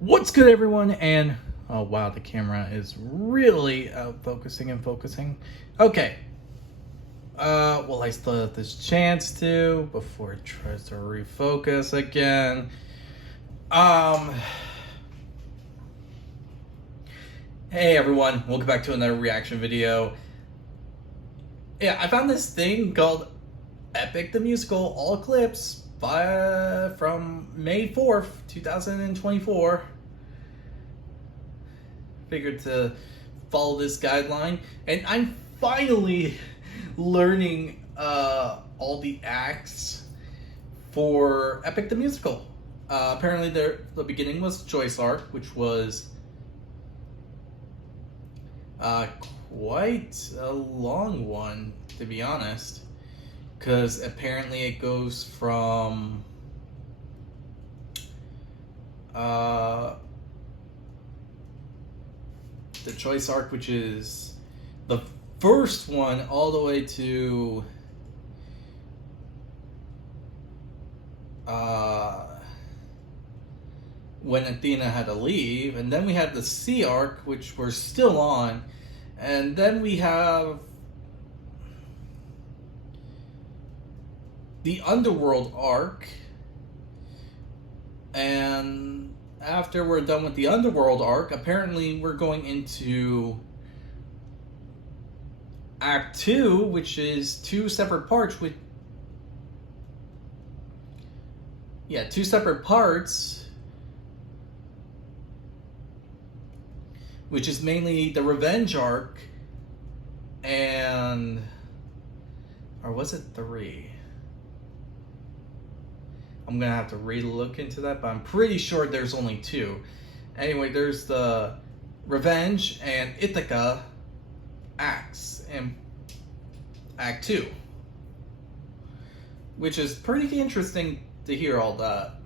What's good, everyone? And oh wow, the camera is really focusing and focusing. Okay. Well, I still have this chance to before it tries to refocus again. Hey everyone, welcome back to another reaction video. Yeah, I found this thing called Epic the Musical All Clips from May 4th, 2024. Figured to follow this guideline, and I'm finally learning all the acts for Epic the Musical. Apparently the beginning was Choice Arc, which was quite a long one, to be honest, because apparently it goes from the Choice Arc, which is the first one, all the way to when Athena had to leave, and then we had the Sea Arc, which we're still on, and then we have the Underworld Arc, and after we're done with the Underworld Arc, apparently we're going into Act 2, which is two separate parts with two separate parts, which is mainly the Revenge Arc, and or was it 3? I'm gonna have to re-look into that, but I'm pretty sure there's only 2. Anyway, there's the Revenge and Ithaca acts in Act 2, which is pretty interesting to hear all that.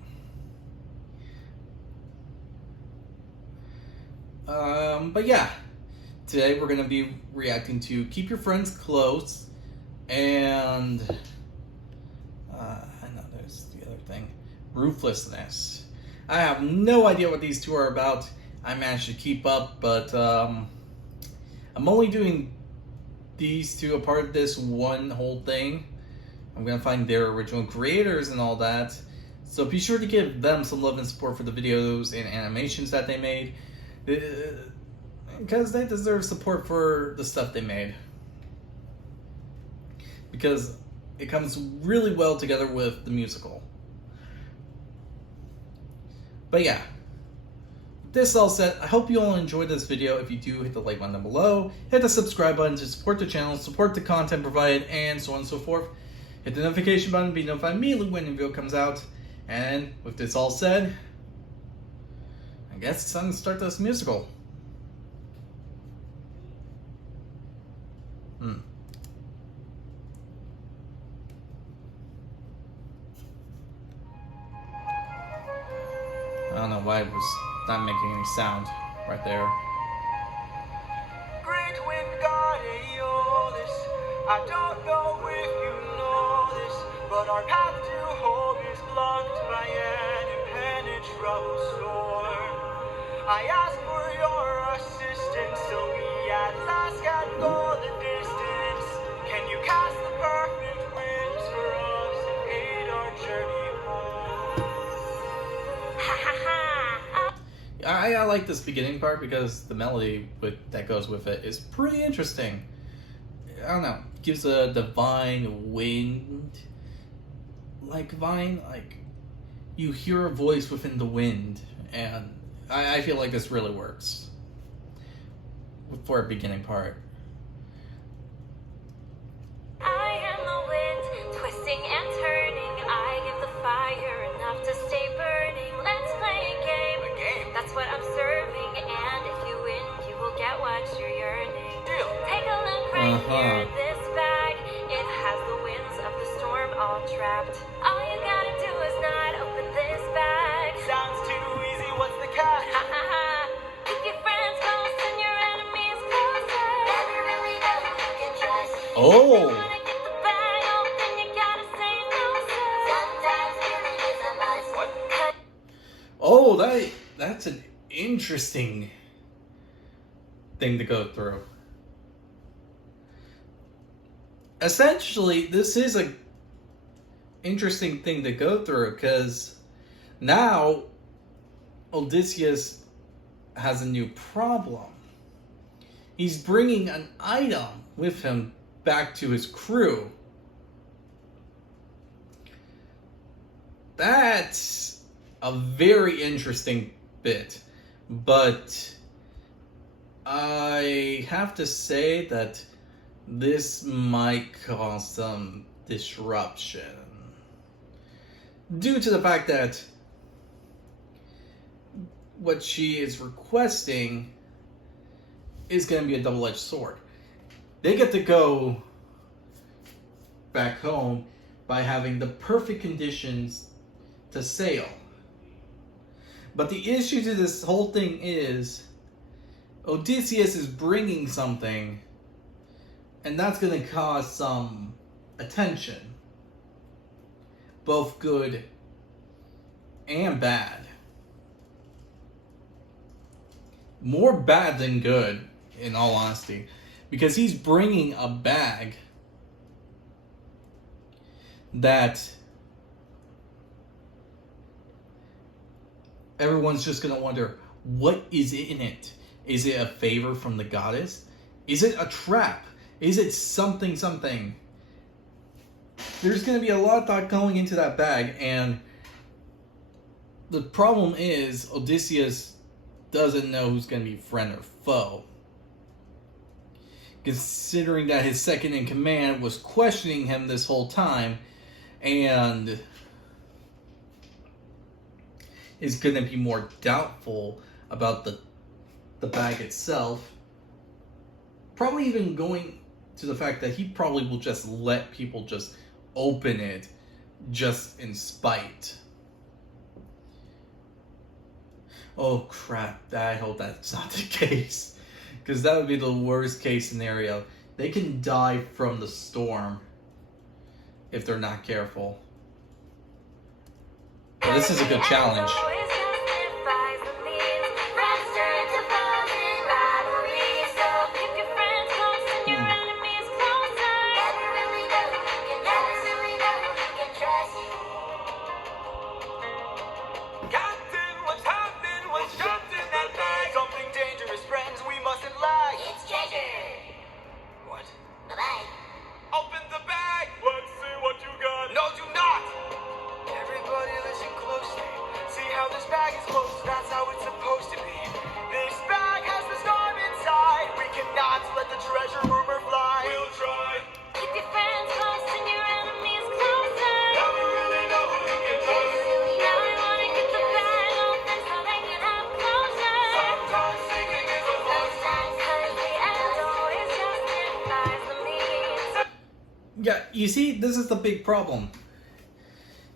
But yeah, today we're gonna be reacting to Keep Your Friends Close and I know there's the other thing, Ruthlessness. I have no idea what these two are about. I managed to keep up, but I'm only doing these two a part of this one whole thing. I'm gonna find their original creators and all that, so be sure to give them some love and support for the videos and animations that they made, because they deserve support for the stuff they made, because it comes really well together with the musical. But yeah, this all said, I hope you all enjoyed this video. If you do, hit the like button down below, hit the subscribe button to support the channel, support the content provided, and so on and so forth. Hit the notification button to be notified immediately when a video comes out. And with this all said, I guess it's time to start this musical. I don't know why it was not making any sound right there. Great wind God, Aeolus, I don't know if you know this, but our path to home is blocked by an impenetrable storm. I ask for your assistance so we at last can go the distance. Can you cast the perfect winds for us and aid our journey home? I like this beginning part because the melody that goes with it is pretty interesting. I don't know, gives a divine wind, like you hear a voice within the wind, and I feel like this really works for a beginning part. I am the wind, twisting and turning. I give the fire enough to stay burning. Let's play a game. A game? That's what I'm serving. And if you win, you will get what you're yearning. Deal. Take a look right here in this bag. It has the winds of the storm all trapped. All you gotta do is not open this bag. Sounds too easy, what's the catch? Ha ha ha. Keep your friends close and your enemies closer. Never really know who you can trust. Oh! Wanna get the bag open, you gotta stay closer. Sometimes feeling is a must. What? Oh, that That's an interesting thing to go through. Essentially, this is a interesting thing to go through because now Odysseus has a new problem. He's bringing an item with him back to his crew. That's a very interesting bit, but I have to say that this might cause some disruption due to the fact that what she is requesting is going to be a double-edged sword. They get to go back home by having the perfect conditions to sail. But the issue to this whole thing is Odysseus is bringing something, and that's going to cause some attention, both good and bad. More bad than good, in all honesty, because he's bringing a bag that everyone's just going to wonder, what is in it? Is it a favor from the goddess? Is it a trap? Is it something? There's going to be a lot of thought going into that bag, and the problem is Odysseus doesn't know who's going to be friend or foe. Considering that his second in command was questioning him this whole time, and is going to be more doubtful about the bag itself. Probably even going to the fact that he probably will just let people just open it just in spite. Oh crap, I hope that's not the case. Because that would be the worst case scenario. They can die from the storm if they're not careful. But this is a good challenge. Captain, what's happened? What's trapped in that bag? Something dangerous, friends. We mustn't lag. It's treasure. What? Bye-bye. Open the bag. Let's see what you got. No, do not. Everybody listen closely. See how this bag is closed. That's how it's supposed to be. This bag has the storm inside. We cannot let the treasure rumor fly. We'll try. Keep your friends close and your enemies closer. Never really know who you can trust. Now I wanna get the bag open so they can have closure. Sometimes thinking is a must. Cause the end always justifies the means. Yeah, you see, this is the big problem.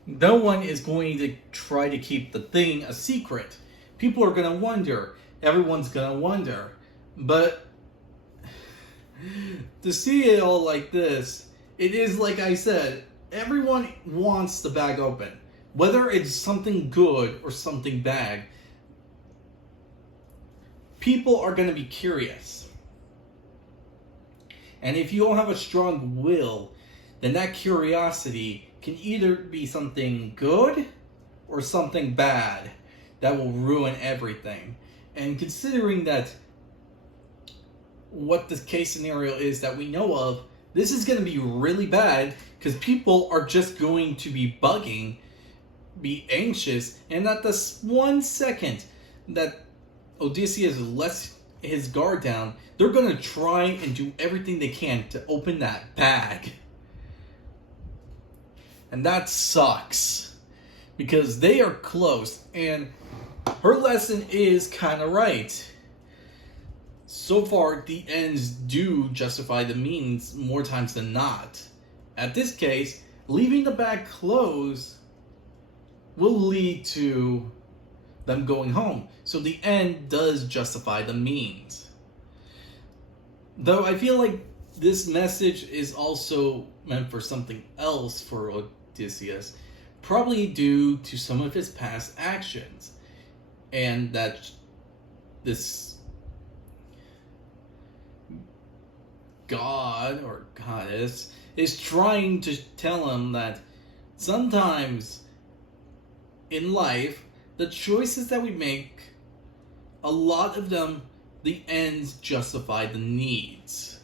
No one is going to try to keep the thing a secret. People are going to wonder. Everyone's going to wonder. But to see it all like this, it is like I said, everyone wants the bag open. Whether it's something good or something bad, people are going to be curious. And if you don't have a strong will, then that curiosity can either be something good or something bad that will ruin everything. And considering that what the case scenario is that we know of, this is going to be really bad because people are just going to be bugging, be anxious, and at this 1 second that Odysseus lets his guard down, they're going to try and do everything they can to open that bag. And that sucks. Because they are close. And her lesson is kind of right. So far, the ends do justify the means more times than not. At this case, leaving the bag closed will lead to them going home. So the end does justify the means. Though I feel like this message is also meant for something else for Odysseus, probably due to some of his past actions. and that this god or goddess is trying to tell him that sometimes in life, the choices that we make, a lot of them, the ends justify the needs.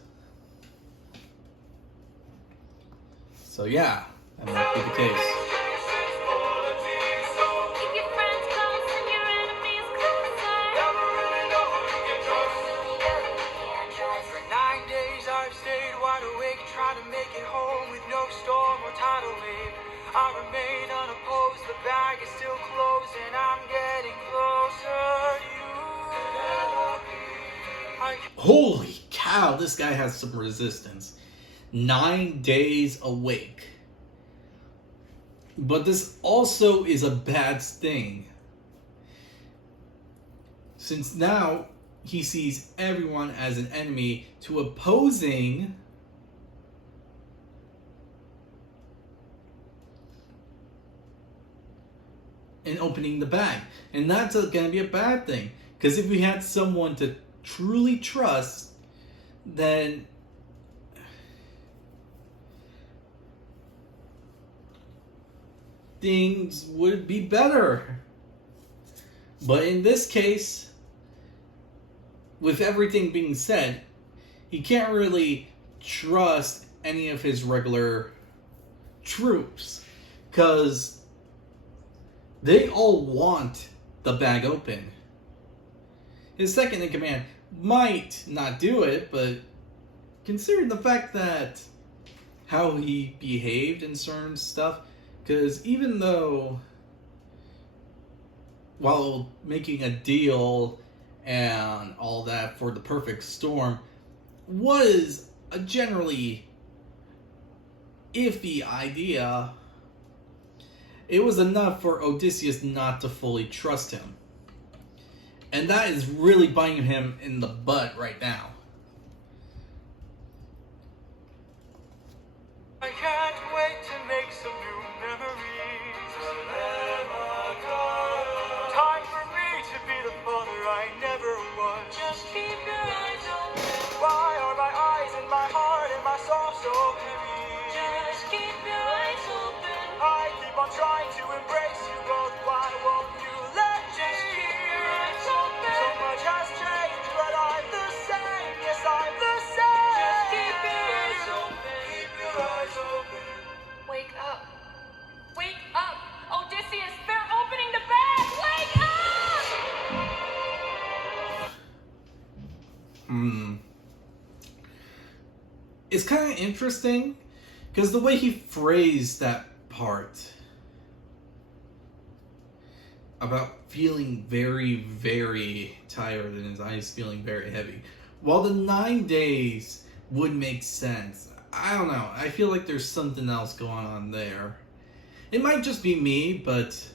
So yeah, that might be the case. Keep your friends close and your enemies closer. For 9 days I've stayed wide awake, trying to make it home with no storm or tidal wave. I remain unopposed, the bag is still closed, and I'm getting closer to you. Holy cow, this guy has some resistance. 9 days awake. But this also is a bad thing, since now he sees everyone as an enemy to opposing and opening the bag. And that's going to be a bad thing, because if we had someone to truly trust, then things would be better. But in this case, with everything being said, he can't really trust any of his regular troops, because they all want the bag open. His second in command might not do it, but considering the fact that how he behaved in certain stuff, because even though while making a deal and all that for the perfect storm was a generally iffy idea, it was enough for Odysseus not to fully trust him. And that is really biting him in the butt right now. I can't wait to make some new memories. Time for me to be the father I never was. Just keep your eyes open. Why are my eyes and my heart and my soul so heavy? Just keep your eyes open. I keep on trying to embrace you both. Why won't you let me? Just keep your eyes open. So much has changed, but I'm the same. Yes, I'm the same. Just keep your eyes open. Keep your eyes open. Wake up. Wake up! Odysseus, they're opening the bag! Wake up! It's kind of interesting, because the way he phrased that part about feeling very, very tired and his eyes feeling very heavy, while the 9 days would make sense, I don't know. I feel like there's something else going on there. It might just be me, but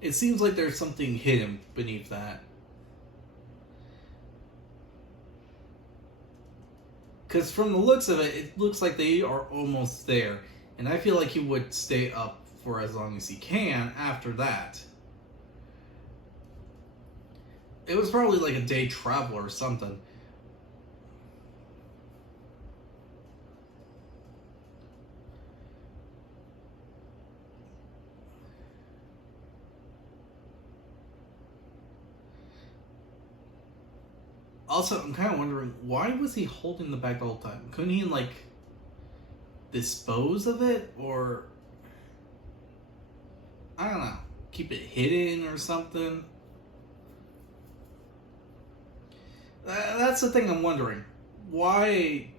it seems like there's something hidden beneath that. Because from the looks of it, it looks like they are almost there. And I feel like he would stay up for as long as he can after that. It was probably like a day travel or something. Also, I'm kind of wondering, why was he holding the bag the whole time? Couldn't he, like, dispose of it? Or, I don't know, keep it hidden or something? That's the thing I'm wondering. Why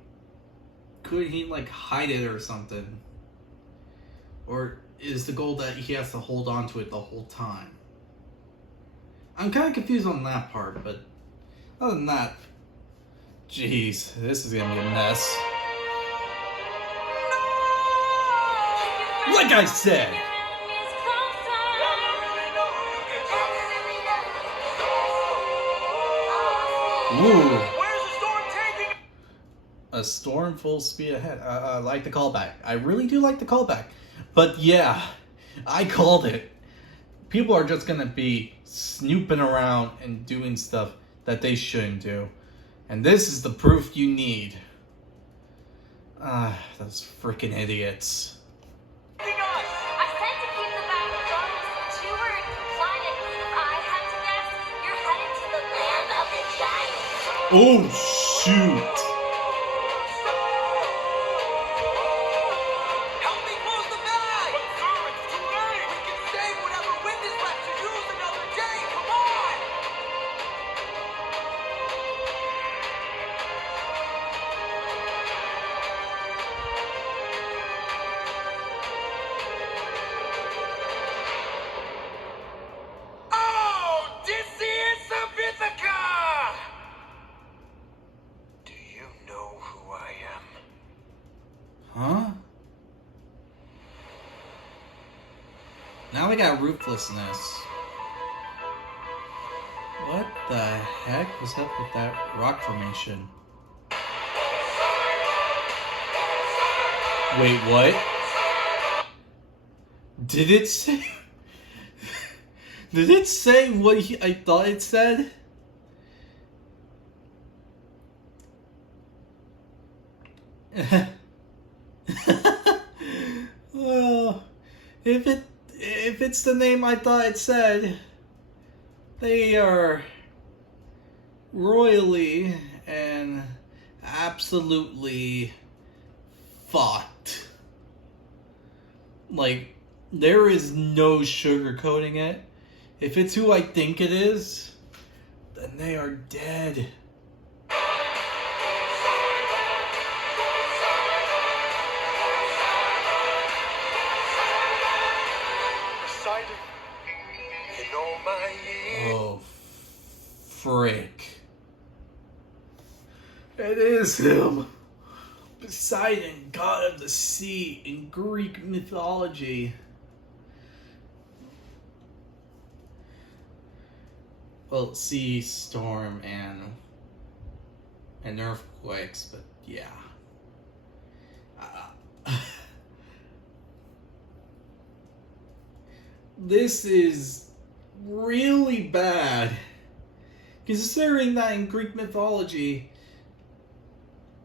couldn't he, like, hide it or something? Or is the goal that he has to hold on to it the whole time? I'm kind of confused on that part, but other than that, jeez, this is gonna be a mess. Like I said! Ooh. Where's the storm taking? A storm full speed ahead. I like the callback. I really do like the callback. But yeah, I called it. People are just gonna be snooping around and doing stuff that they shouldn't do. And this is the proof you need. Those freaking idiots. I said to keep the bag closed, but you were compliant. If I had to guess, you're headed to the land of the giants. Oh, shoot. Help me close the bag! But sir, it's too late! We can save whatever wind is left to use another day! Come on! Oh, this is Sabithica! Do you know who I am? Huh? Now we got Ruthlessness. What the heck was up with that rock formation? Wait, what? Did it say... Did it say what I thought it said? Well, if it's the name I thought it said, they are royally and absolutely fucked. Like, there is no sugarcoating it. If it's who I think it is, then they are dead. Poseidon, you know my years. Oh, frick. It is him. Poseidon, god of the sea in Greek mythology. Well, sea, storm, and earthquakes, but yeah. This is really bad. Considering that in Greek mythology,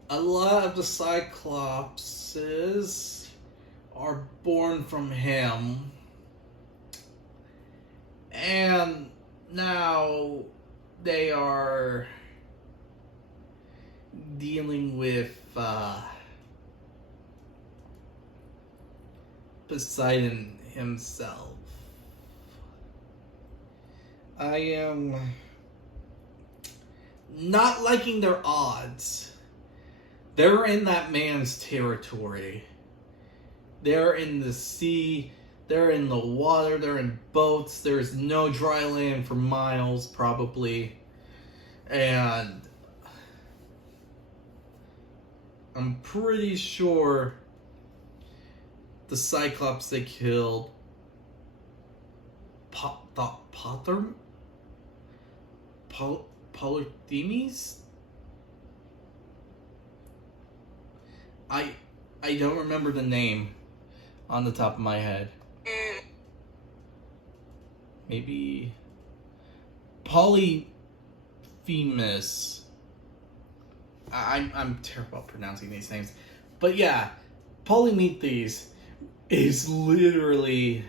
a lot of the Cyclopses are born from him. And now they are dealing with Poseidon himself. I am not liking their odds. They're in that man's territory. They're in the sea. They're in the water, they're in boats, there's no dry land for miles, probably. And I'm pretty sure the Cyclops they killed, Polyphemus? I don't remember the name on the top of my head. Maybe Polyphemus. I'm terrible at pronouncing these names. But yeah, Polymetes is literally...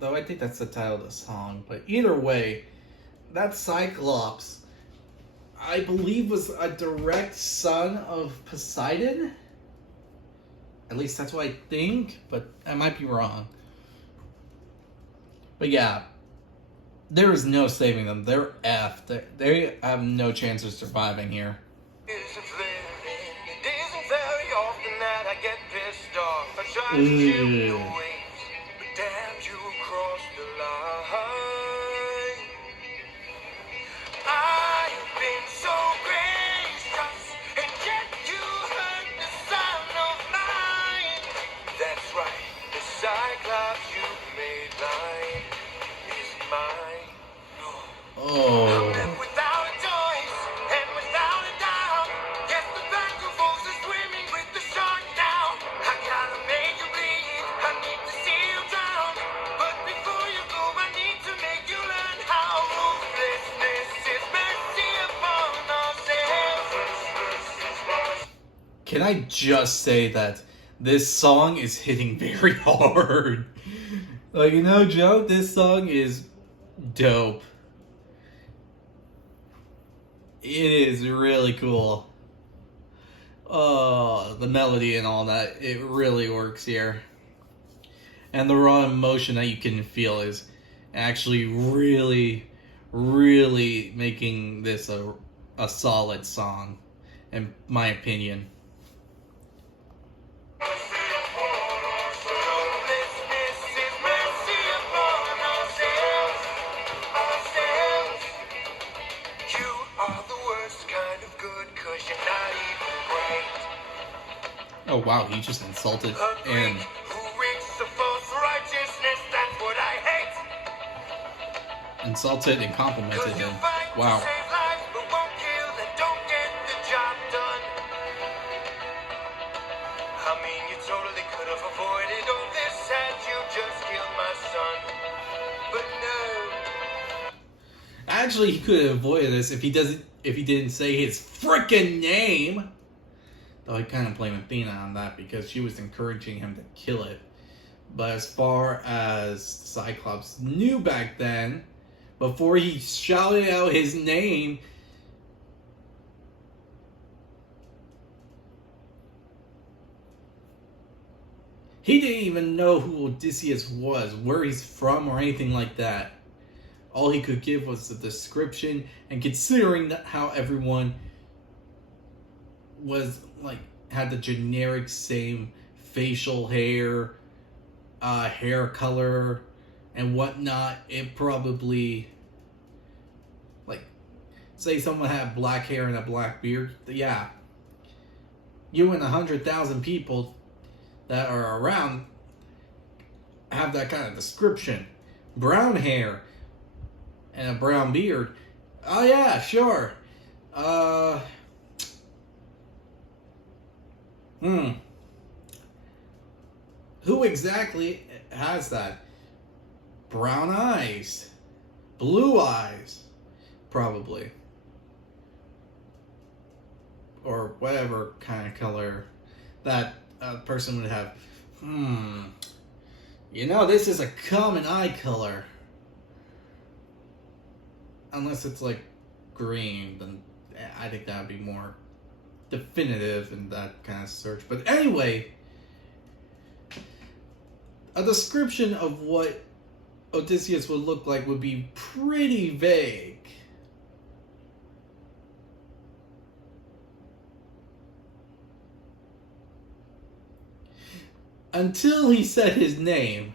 Though I think that's the title of the song. But either way, that Cyclops, I believe, was a direct son of Poseidon. At least that's what I think, but I might be wrong. But yeah, there is no saving them. They're effed. They have no chance of surviving here. It isn't very often that I get pissed off. I try to chill your waves, but damn, you crossed the line. I've been so gracious, and yet you hurt the son of mine. That's right, the Cyclops you made mine is mine. Oh. Without a choice and without a doubt, guess the back of us is swimming with the shark now. I gotta make you can I just say that this song is hitting very hard? Like, you know, Joe, this song is dope. It is really cool. Oh, the melody and all that, it really works here. And the raw emotion that you can feel is actually really, really making this a solid song, in my opinion. Oh wow, he just insulted and insulted and complimented him. Wow. I mean, you totally could have avoided all this had you just killed my son. But no. Actually, he could have avoided this if he didn't say his frickin' name. Though I kind of blame Athena on that because she was encouraging him to kill it. But as far as Cyclops knew back then, before he shouted out his name, he didn't even know who Odysseus was, where he's from, or anything like that. All he could give was the description, and considering that how everyone was like had the generic same facial hair, hair color, and whatnot, it probably, like, say someone had black hair and a black beard, yeah, you and 100,000 people that are around have that kind of description. Brown hair and a brown beard, oh yeah, sure. Who exactly has that? Brown eyes, blue eyes, probably, or whatever kind of color that person would have. You know, this is a common eye color. Unless it's like green, then I think that would be more definitive in that kind of search. But anyway, a description of what Odysseus would look like would be pretty vague. Until he said his name.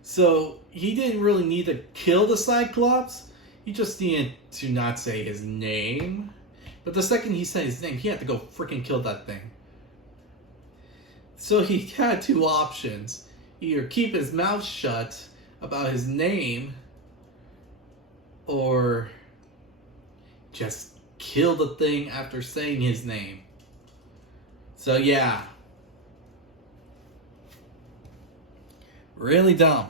So he didn't really need to kill the Cyclops. He just needed to not say his name. But the second he said his name, he had to go freaking kill that thing. So he had two options. Either keep his mouth shut about his name, or just kill the thing after saying his name. So yeah. Really dumb.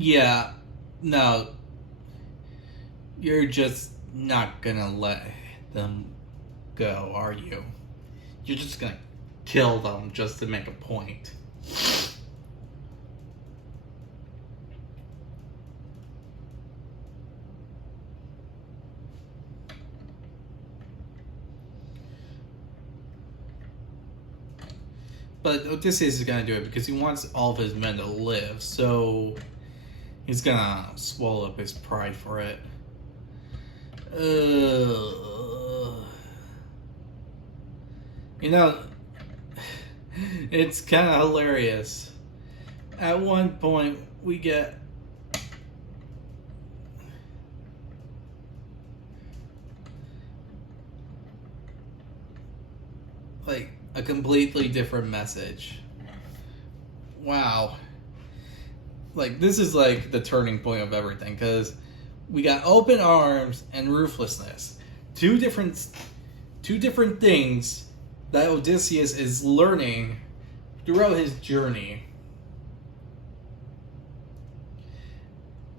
Yeah, no, you're just not gonna let them go, are you? You're just gonna kill them just to make a point. But Odysseus is gonna do it because he wants all of his men to live, so he's gonna swallow up his pride for it. You know, it's kind of hilarious. At one point, we get like a completely different message. Wow. Like, this is like the turning point of everything, because we got open arms and ruthlessness. Two different things that Odysseus is learning throughout his journey.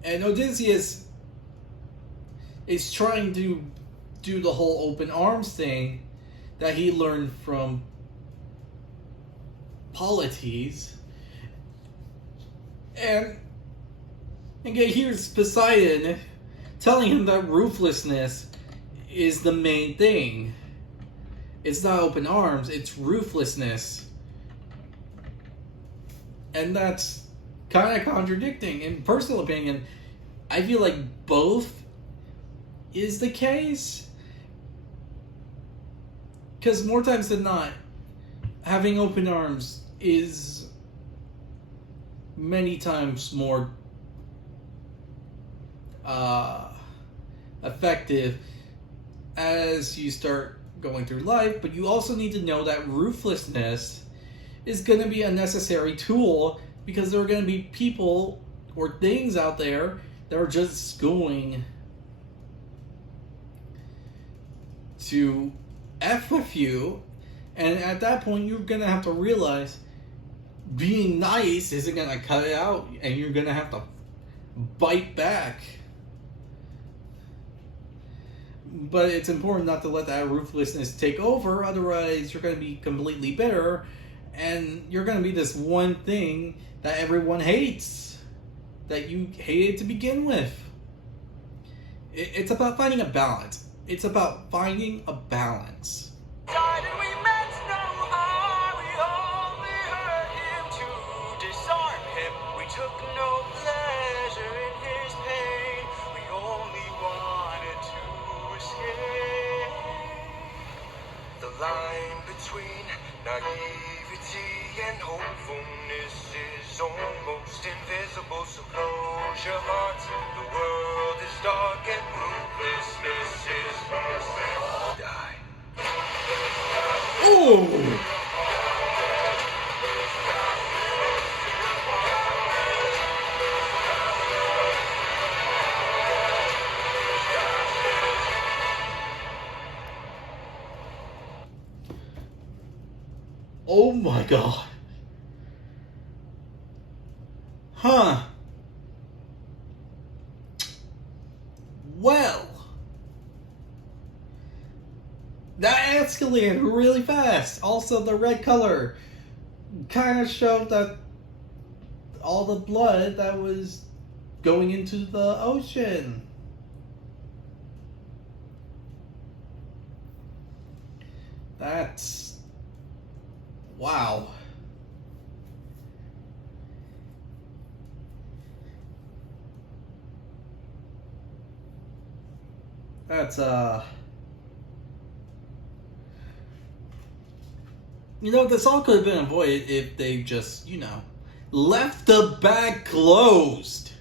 And Odysseus is trying to do the whole open arms thing that he learned from Polites. And here's Poseidon telling him that ruthlessness is the main thing. It's not open arms, it's ruthlessness. And that's kind of contradicting. In personal opinion, I feel like both is the case. Because more times than not, having open arms is many times more effective as you start going through life, but you also need to know that ruthlessness is going to be a necessary tool, because there are going to be people or things out there that are just going to F with you, and at that point you're going to have to realize being nice isn't going to cut it out, and you're going to have to bite back. But it's important not to let that ruthlessness take over, otherwise you're going to be completely bitter, and you're going to be this one thing that everyone hates, that you hated to begin with. It's about finding a balance. It's about finding a balance. Died and we meant no harm. We only hurt him to disarm him. We took no pleasure in his pain. We only wanted to escape. The line between naivety and hopefulness is almost invisible. So close your heart. The world is dark and ruthlessness is die. Ooh! Oh my god. Huh. Well. That escalated really fast. Also, the red color kind of showed that all the blood that was going into the ocean. That's... wow. That's, you know, this all could have been avoided if they just, you know, left the bag closed.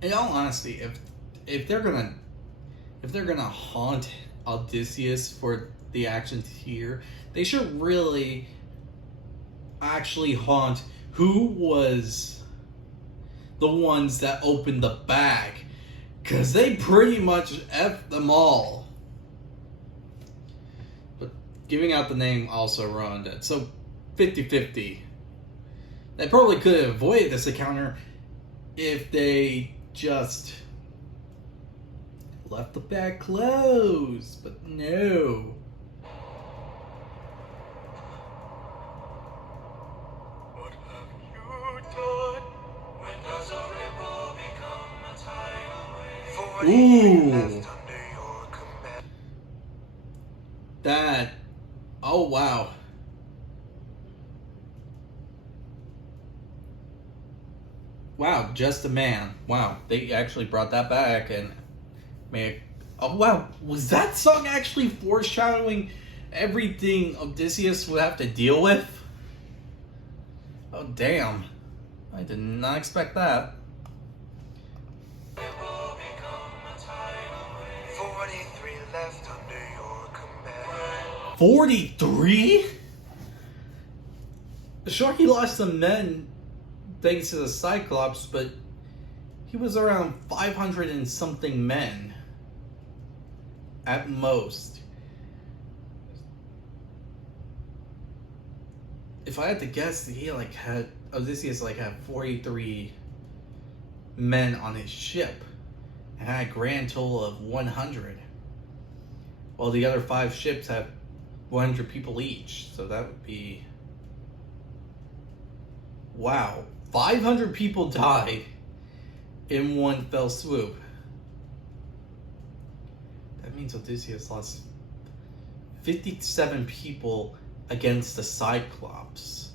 In all honesty, if they're gonna haunt Odysseus for the actions here, they should really actually haunt who was the ones that opened the bag, because they pretty much F them all. But giving out the name also ruined it. So 50-50. They probably could have avoided this encounter if they just left the bag closed, but no. What have you done? When does a ripple become a tidal wave? 40 Ooh. left under your command. That, oh wow. Wow, just a man. Wow, they actually brought that back and made. Oh wow, was that song actually foreshadowing everything Odysseus would have to deal with? Oh damn, I did not expect that. 43 left under your command. 43? Sure, he lost some men thanks to the Cyclops, but he was around 500 and something men at most. If I had to guess, Odysseus had 43 men on his ship and had a grand total of 100. While the other 5 ships have 100 people each, so that would be... Wow, 500 people died in one fell swoop. That means Odysseus lost 57 people against the Cyclops.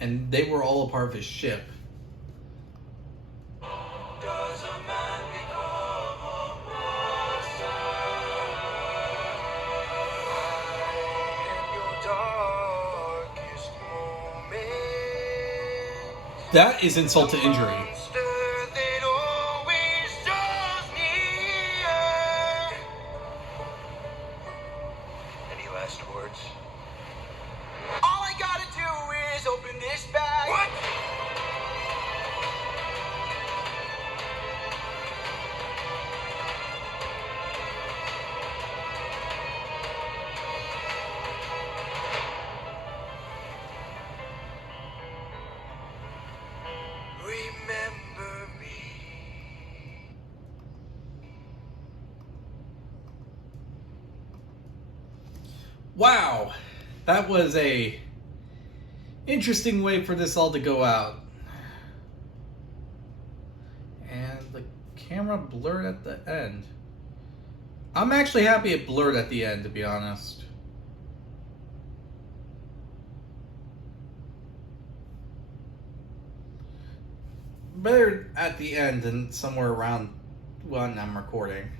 And they were all a part of his ship. Does a man become a monster? In your darkest moment. That is insult to injury. Monster that always draws near. Any last words? All I gotta do is open this bag. What? Remember me. Wow, that was a interesting way for this all to go out. And the camera blurred at the end. I'm actually happy it blurred at the end, to be honest. Better at the end than somewhere around when I'm recording.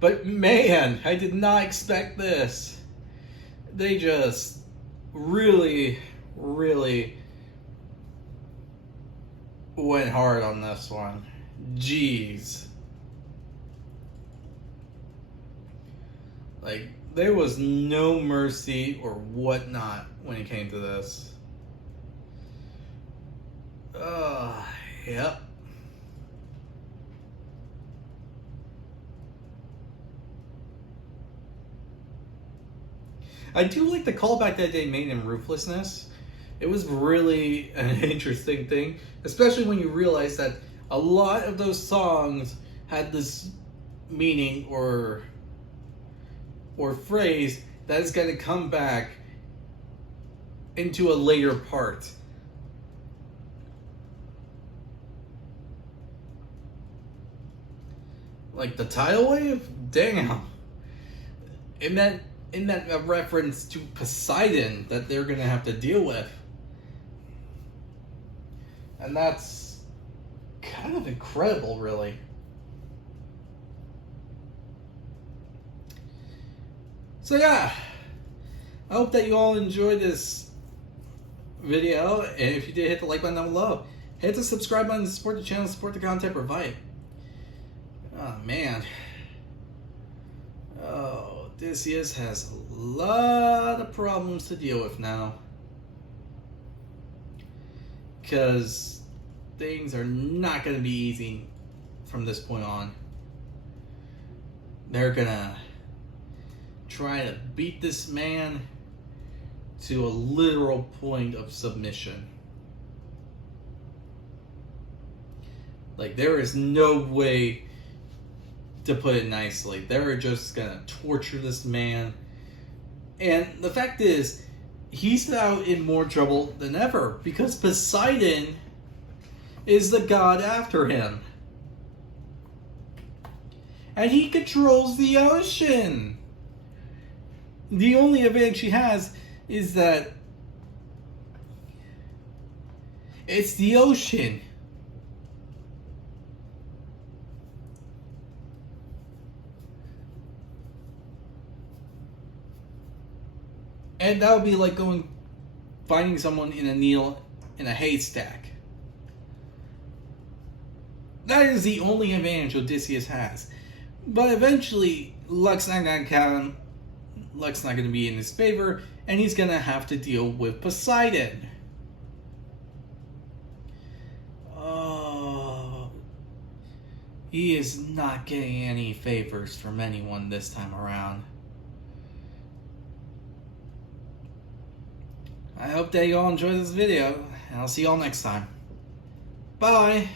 But man, I did not expect this. They just really, really went hard on this one. Jeez. There was no mercy or whatnot when it came to this. Yep. I do like the callback that they made in Ruthlessness. It was really an interesting thing, especially when you realize that a lot of those songs had this meaning or phrase that is going to come back into a later part. Like the tidal wave? Damn. It meant a reference to Poseidon that they're going to have to deal with. And that's kind of incredible, really. So yeah, I hope that you all enjoyed this video. And if you did, hit the like button down below. Hit the subscribe button to support the channel, support the content provided. Oh man. Oh, Odysseus has a lot of problems to deal with now. Because things are not going to be easy from this point on. They're going to try to beat this man to a literal point of submission. There is no way to put it nicely. They're just gonna torture this man. And the fact is, he's now in more trouble than ever because Poseidon is the god after him. And he controls the ocean. The only advantage he has is that it's the ocean. And that would be like finding someone in a needle in a haystack. That is the only advantage Odysseus has. But eventually, luck's not going to be in his favor, and he's going to have to deal with Poseidon. Oh, he is not getting any favors from anyone this time around. I hope that you all enjoyed this video, and I'll see you all next time. Bye!